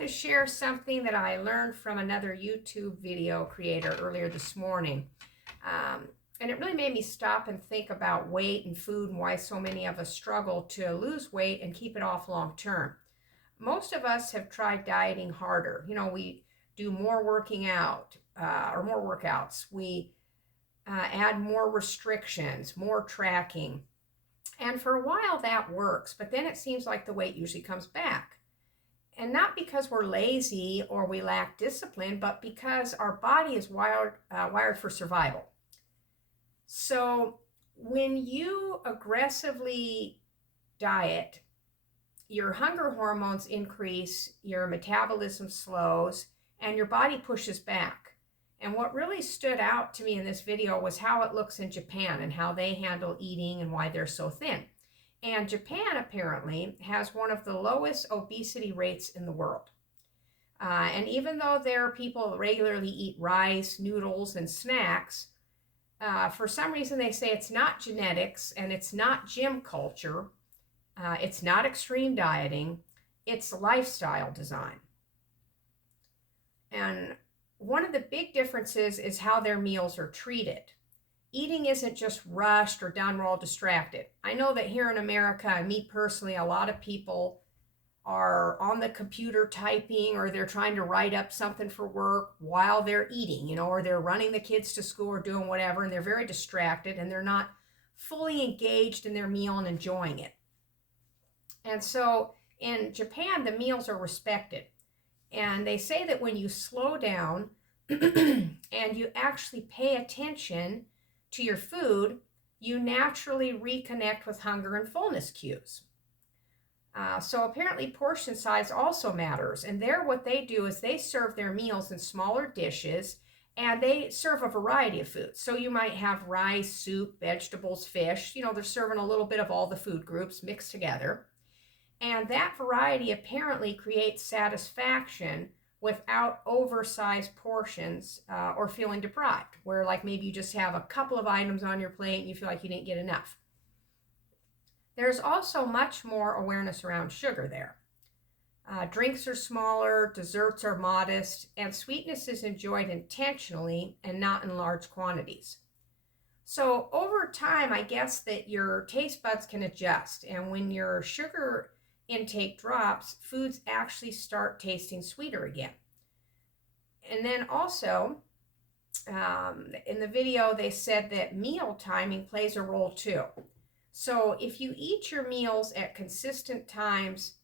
wanted to share something that I learned from another YouTube video creator earlier this morning. And it really made me stop and think about weight and food and why so many of us struggle to lose weight and keep it off long term. Most of us have tried dieting harder. We do more working out or more workouts. We add more restrictions, more tracking. And for a while that works, but then it seems like the weight usually comes back. And not because we're lazy or we lack discipline, but because our body is wired for survival. So when you aggressively diet, your hunger hormones increase, your metabolism slows, and your body pushes back. And what really stood out to me in this video was how it looks in Japan and how they handle eating and why they're so thin. And Japan apparently has one of the lowest obesity rates in the world. And even though their people regularly eat rice, noodles, and snacks, for some reason they say it's not genetics and it's not gym culture, it's not extreme dieting, it's lifestyle design. And one of the big differences is how their meals are treated. Eating isn't just rushed or done while distracted. I know that here in America, and me personally, a lot of people are on the computer typing, or they're trying to write up something for work while they're eating, or they're running the kids to school or doing whatever, and they're very distracted and they're not fully engaged in their meal and enjoying it. And so in Japan, the meals are respected. And they say that when you slow down and you actually pay attention to your food, you naturally reconnect with hunger and fullness cues. So apparently portion size also matters. And there what they do is they serve their meals in smaller dishes, and they serve a variety of foods. So you might have rice, soup, vegetables, fish. They're serving a little bit of all the food groups mixed together. And that variety apparently creates satisfaction without oversized portions or feeling deprived, where like maybe you just have a couple of items on your plate and you feel like you didn't get enough. There's also much more awareness around sugar there. Drinks are smaller, desserts are modest, and sweetness is enjoyed intentionally and not in large quantities. So over time, I guess that your taste buds can adjust, and when your sugar intake drops, foods actually start tasting sweeter again. And then also, in the video, they said that meal timing plays a role too. So if you eat your meals at consistent times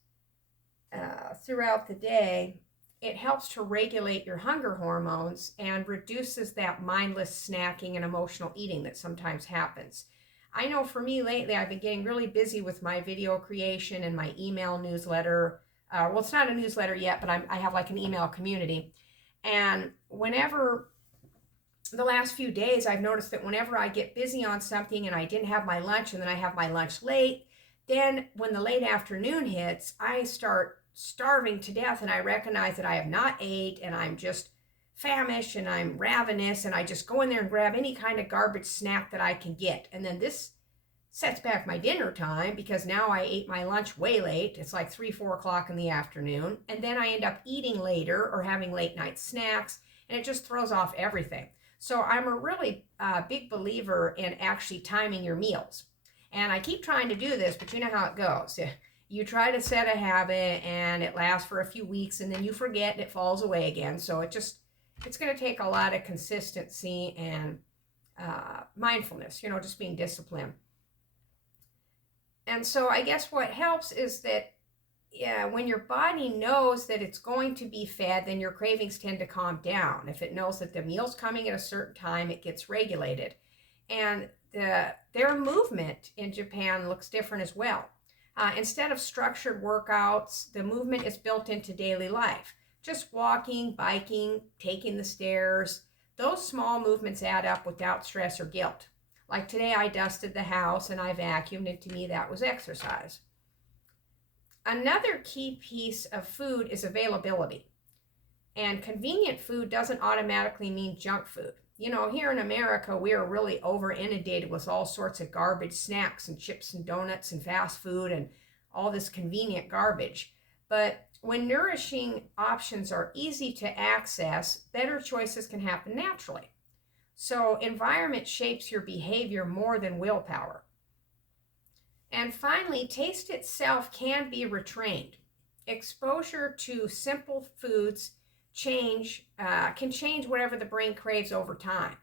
throughout the day, it helps to regulate your hunger hormones and reduces that mindless snacking and emotional eating that sometimes happens. I know for me lately, I've been getting really busy with my video creation and my email newsletter. Well, it's not a newsletter yet, but I have like an email community. And whenever the last few days, I've noticed that whenever I get busy on something and I didn't have my lunch and then I have my lunch late, then when the late afternoon hits, I start starving to death and I recognize that I have not ate and I'm just famished and I'm ravenous, and I just go in there and grab any kind of garbage snack that I can get. And then this sets back my dinner time because now I ate my lunch way late. It's like 3-4 o'clock in the afternoon. And then I end up eating later or having late night snacks, and it just throws off everything. So I'm a really big believer in actually timing your meals. And I keep trying to do this, but you know how it goes. You try to set a habit and it lasts for a few weeks and then you forget and it falls away again. So it's going to take a lot of consistency and mindfulness, just being disciplined. And so I guess what helps is that when your body knows that it's going to be fed, then your cravings tend to calm down. If it knows that the meal's coming at a certain time, it gets regulated. And their movement in Japan looks different as well. Instead of structured workouts, the movement is built into daily life. Just walking, biking, taking the stairs, those small movements add up without stress or guilt. Like today I dusted the house and I vacuumed, and to me that was exercise. Another key piece of food is availability. And convenient food doesn't automatically mean junk food. Here in America, we are really over inundated with all sorts of garbage snacks and chips and donuts and fast food and all this convenient garbage. But When nourishing options are easy to access, better choices can happen naturally. So, environment shapes your behavior more than willpower. And finally, taste itself can be retrained. Exposure to simple foods can change whatever the brain craves over time.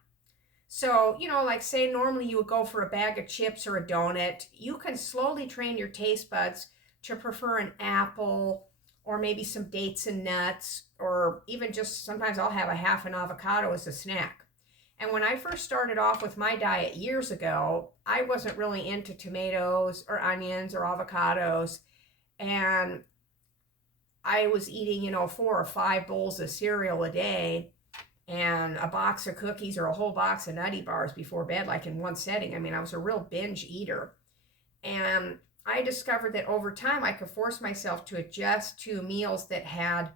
So, like say normally you would go for a bag of chips or a donut, you can slowly train your taste buds to prefer an apple or maybe some dates and nuts, or even just sometimes I'll have a half an avocado as a snack. And when I first started off with my diet years ago, I wasn't really into tomatoes or onions or avocados. And I was eating, 4 or 5 bowls of cereal a day and a box of cookies or a whole box of nutty bars before bed, like in one setting. I mean, I was a real binge eater. And I discovered that over time I could force myself to adjust to meals that had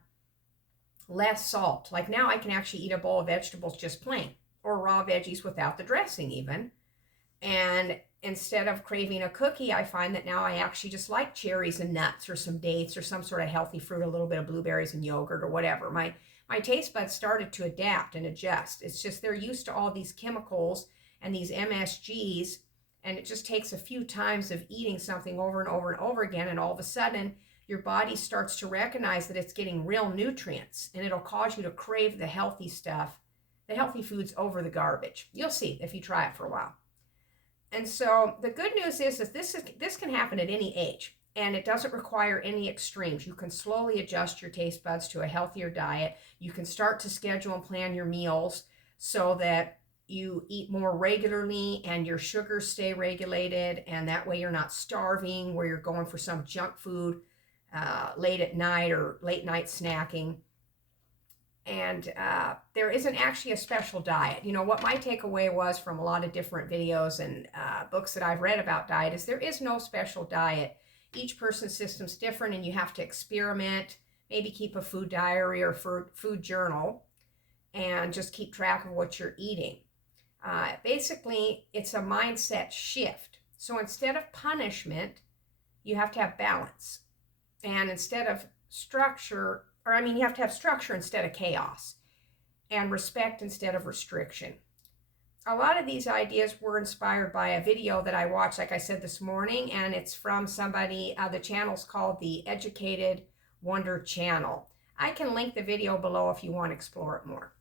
less salt. Like now I can actually eat a bowl of vegetables just plain, or raw veggies without the dressing even. And instead of craving a cookie, I find that now I actually just like cherries and nuts or some dates or some sort of healthy fruit, a little bit of blueberries and yogurt or whatever. My taste buds started to adapt and adjust. It's just they're used to all these chemicals and these MSGs, and it just takes a few times of eating something over and over and over again, and all of a sudden your body starts to recognize that it's getting real nutrients, and it'll cause you to crave the healthy stuff, the healthy foods over the garbage. You'll see if you try it for a while. And so the good news is that this can happen at any age, and it doesn't require any extremes. You can slowly adjust your taste buds to a healthier diet. You can start to schedule and plan your meals so that you eat more regularly and your sugars stay regulated, and that way you're not starving where you're going for some junk food late at night or late night snacking. And there isn't actually a special diet. What my takeaway was from a lot of different videos and books that I've read about diet is there is no special diet. Each person's system's different, and you have to experiment, maybe keep a food diary or food journal, and just keep track of what you're eating. Basically, it's a mindset shift. So instead of punishment, you have to have balance. And instead of structure, you have to have structure instead of chaos, and respect instead of restriction. A lot of these ideas were inspired by a video that I watched, like I said, this morning, and it's from somebody, the channel's called the Educated Wonder Channel. I can link the video below if you want to explore it more.